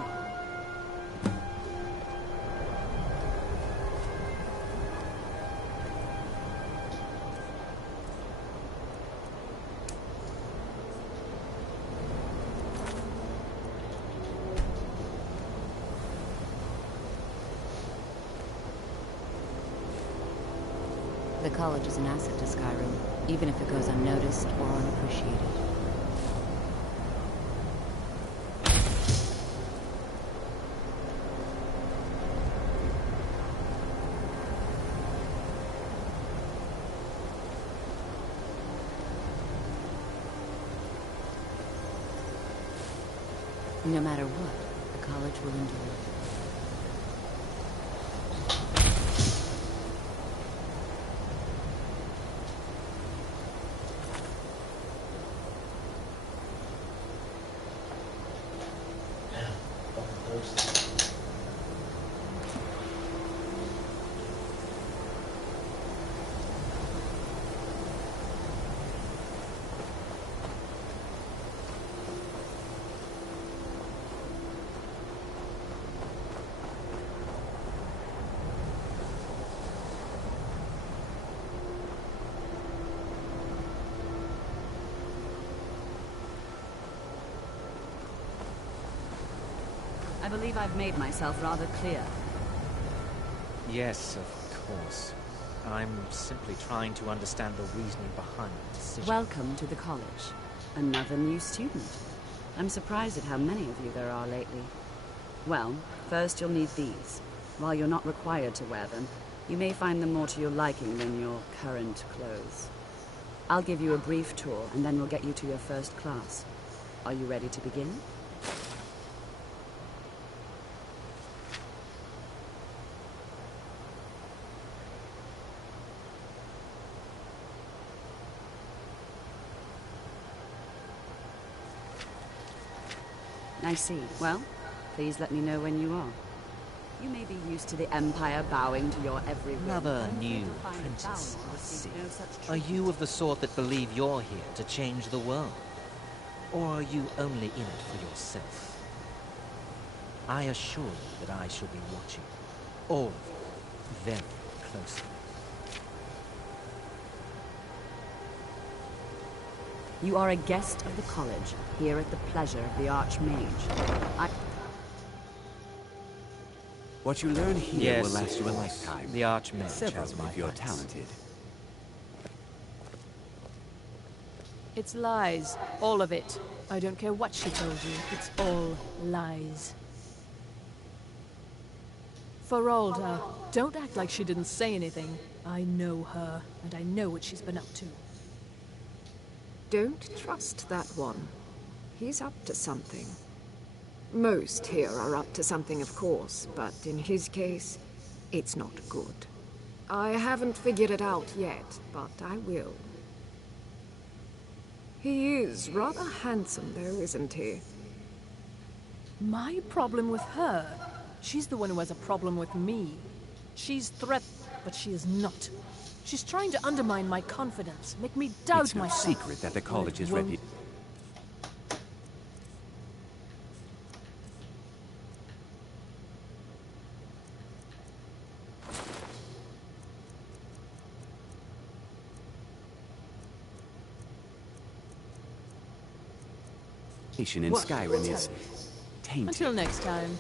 The college is an asset to Skyrim, even if it goes unnoticed or unappreciated. No matter what, the college will endure. I believe I've made myself rather clear. Yes, of course. I'm simply trying to understand the reasoning behind the decision. Welcome to the college. Another new student. I'm surprised at how many of you there are lately. Well, first you'll need these. While you're not required to wear them, you may find them more to your liking than your current clothes. I'll give you a brief tour, and then we'll get you to your first class. Are you ready to begin? I see. Well, please let me know when you are. You may be used to the Empire bowing to your every whim. Another new princess, I see. Are you of the sort that believe you're here to change the world? Or are you only in it for yourself? I assure you that I shall be watching all of you very closely. You are a guest of the college, here at the pleasure of the Archmage. What you learn here will Yes, last you a of course. lifetime. The Archmage Several has my if you're rights. talented. It's lies. All of it. I don't care what she told you. It's all lies. Feralda, don't act like she didn't say anything. I know her, and I know what she's been up to. Don't trust that one. He's up to something. Most here are up to something, of course, but in his case, it's not good. I haven't figured it out yet, but I will. He is rather handsome, though, isn't he? My problem with her? She's the one who has a problem with me. She's but she is not. She's trying to undermine my confidence, make me doubt It's no myself. secret that the college's reputation. In Skyrim is tainted. Until next time.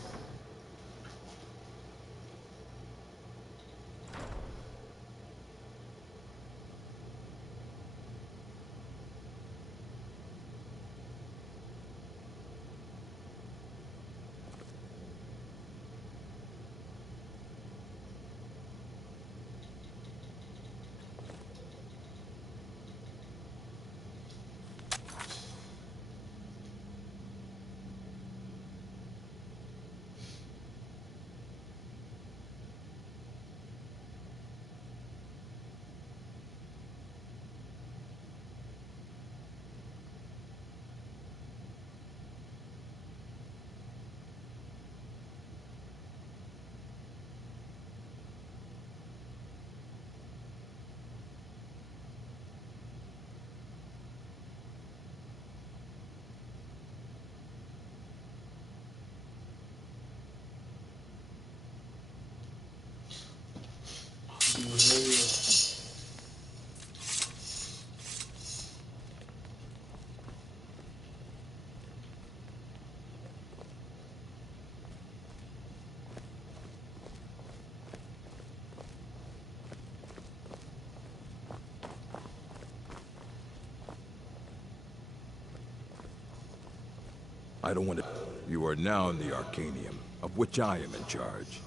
I don't want to... You are now in the Arcanium, of which I am in charge.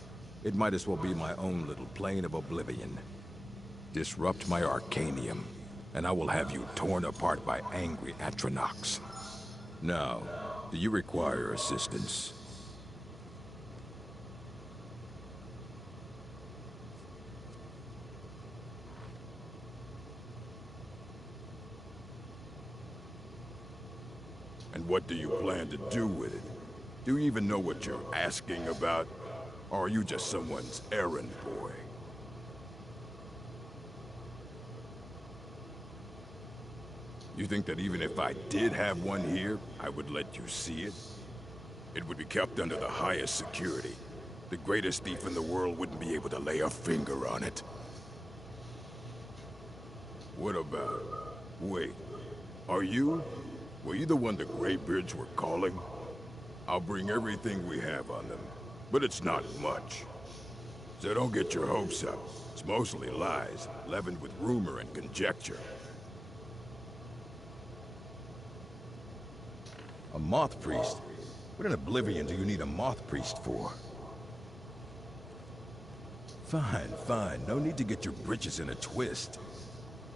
It might as well be my own little plane of oblivion. Disrupt my Arcanium, and I will have you torn apart by angry Atronachs. Now, do you require assistance? And what do you plan to do with it? Do you even know what you're asking about? Or are you just someone's errand boy? You think that even if I did have one here, I would let you see it? It would be kept under the highest security. The greatest thief in the world wouldn't be able to lay a finger on it. What about... Wait, are you? Were you the one the Greybridge were calling? I'll bring everything we have on them, but it's not much. So don't get your hopes up. It's mostly lies, leavened with rumor and conjecture. A moth priest? What in Oblivion do you need a moth priest for? Fine, fine. No need to get your britches in a twist.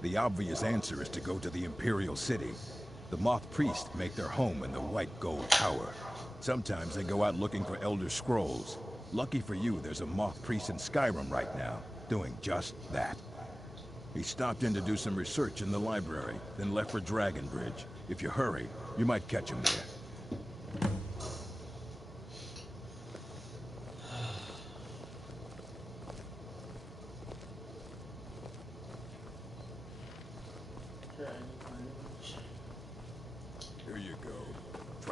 The obvious answer is to go to the Imperial City. The moth priests make their home in the White Gold Tower. Sometimes they go out looking for Elder Scrolls. Lucky for you, there's a moth priest in Skyrim right now, doing just that. He stopped in to do some research in the library, then left for Dragonbridge. If you hurry, you might catch him there.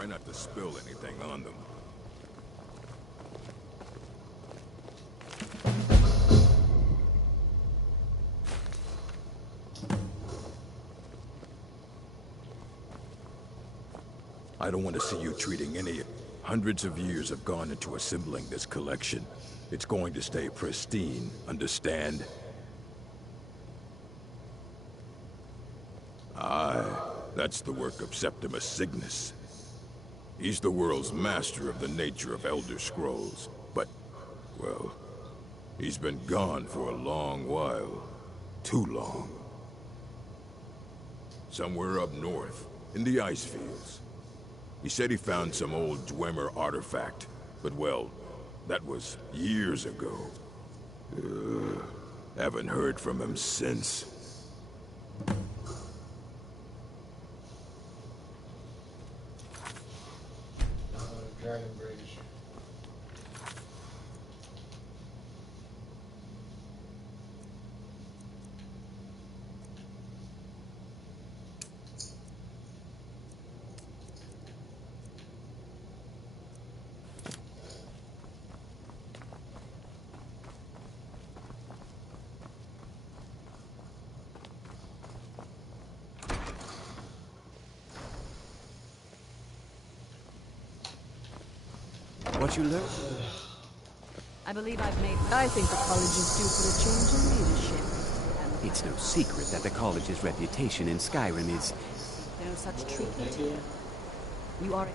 Try not to spill anything on them. I don't want to see you treating any... Hundreds of years have gone into assembling this collection. It's going to stay pristine, understand? Aye, that's the work of Septimus Cygnus. He's the world's master of the nature of Elder Scrolls, but, well, he's been gone for a long while. Too long. Somewhere up north, in the ice fields. He said he found some old Dwemer artifact, but well, that was years ago. Haven't heard from him since. Dragon Bridge. What you learned? I believe I've made... I think the college is due for a change in leadership. It's no secret that the college's reputation in Skyrim is... No such treatment. You are...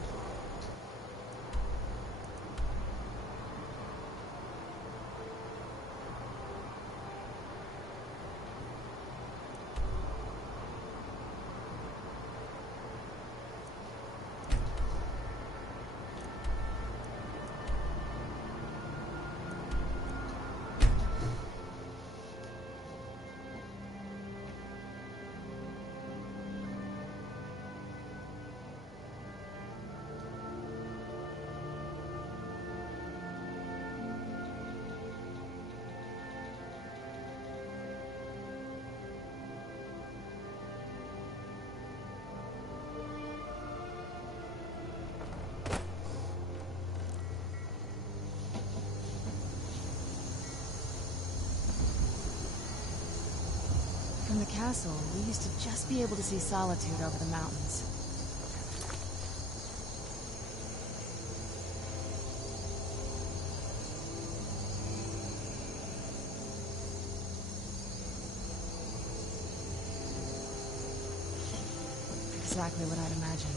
From the castle, we used to just be able to see Solitude over the mountains. Exactly what I'd imagined.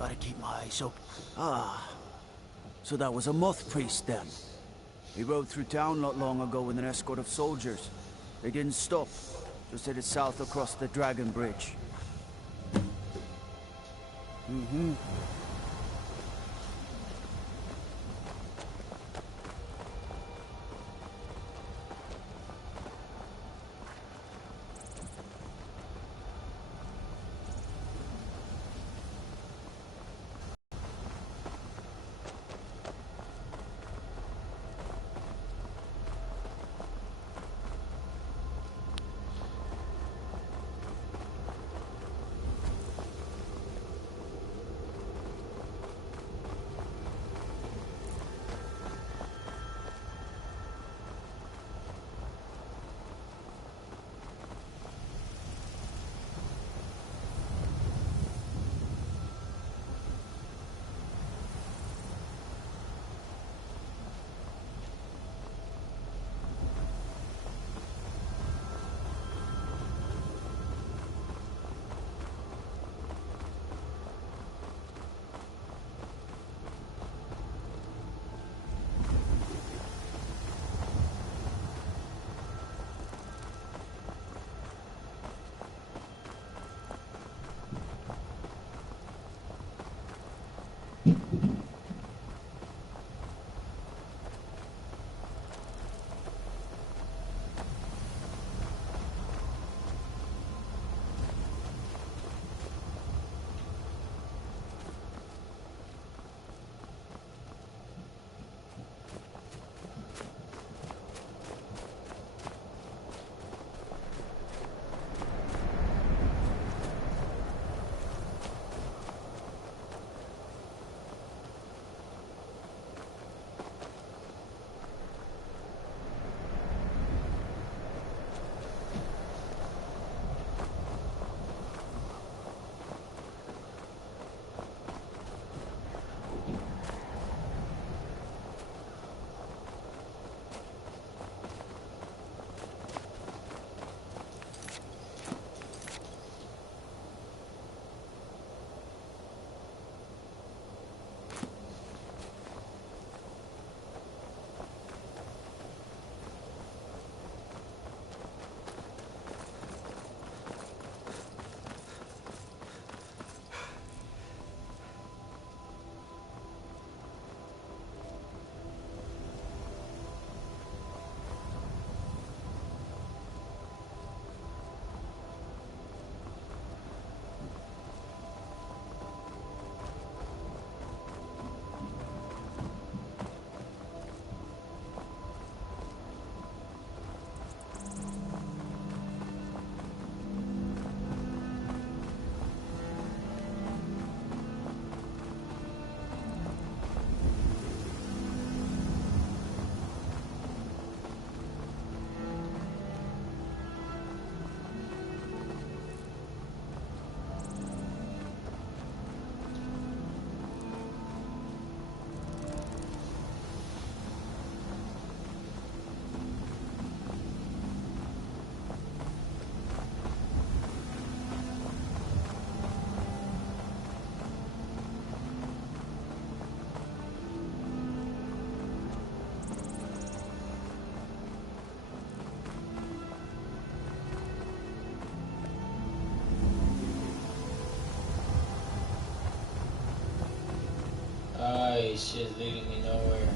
Gotta keep my eyes open. Ah. So that was a moth priest then. He rode through town not long ago with an escort of soldiers. They didn't stop. Just headed south across the Dragon Bridge. Mm-hmm. This shit's leading me nowhere.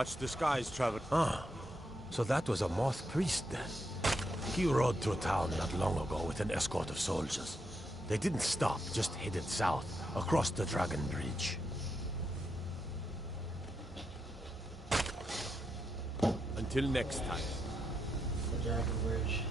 Watch the skies travel. Ah, so that was a moth priest then. He rode to a town not long ago with an escort of soldiers. They didn't stop, just headed south, across the Dragon Bridge. Until next time. The Dragon Bridge.